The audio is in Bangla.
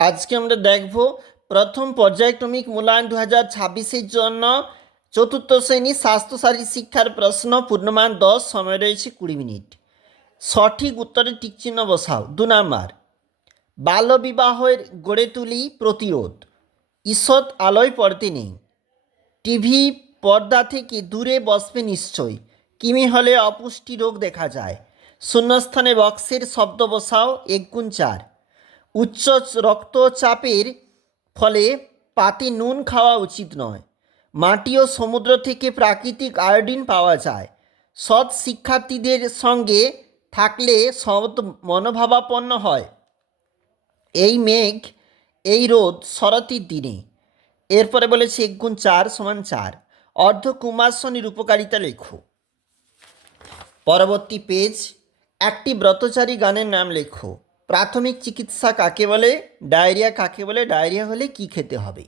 আজকে আমরা দেখব প্রথম পর্যায়ক্রমিক মূল্যায়ন 2026-এর জন্য চতুর্থ শ্রেণী স্বাস্থ্যসাথী শিক্ষার প্রশ্ন। পূর্ণমান 10, সময় রয়েছে 20 মিনিট। সঠিক উত্তরে টিকচিহ্ন বসাও। 2 নাম্বার, বাল্যবিবাহের গড়ে তুলি প্রতিরোধ। ঈষৎ আলোয় পড়তে নেই। টিভি পর্দা থেকে দূরে বসবে নিশ্চয়ই। কিমি হলে অপুষ্টি রোগ দেখা যায়। শূন্যস্থানে বক্সের শব্দ বসাও। 1 × 4। উচ্চ রক্তচাপের ফলে পাতে নুন খাওয়া উচিত নয়। মাটি ও সমুদ্র থেকে প্রাকৃতিক আয়োডিন পাওয়া যায়। সৎ শিক্ষার্থীদের সঙ্গে থাকলে সৎ মনোভাবাপন্ন হয়। এই মেঘ এই রোদ শরতের দিনে। এরপরে বলেছে 1 × 4 = 4। অর্ধকুমারশনির উপকারিতা লেখো। পরবর্তী পেজ, একটি ব্রতচারী গানের নাম লেখো। প্রাথমিক চিকিৎসা কাকে বলে? ডায়রিয়া কাকে বলে? ডায়রিয়া হলে কি খেতে হবে?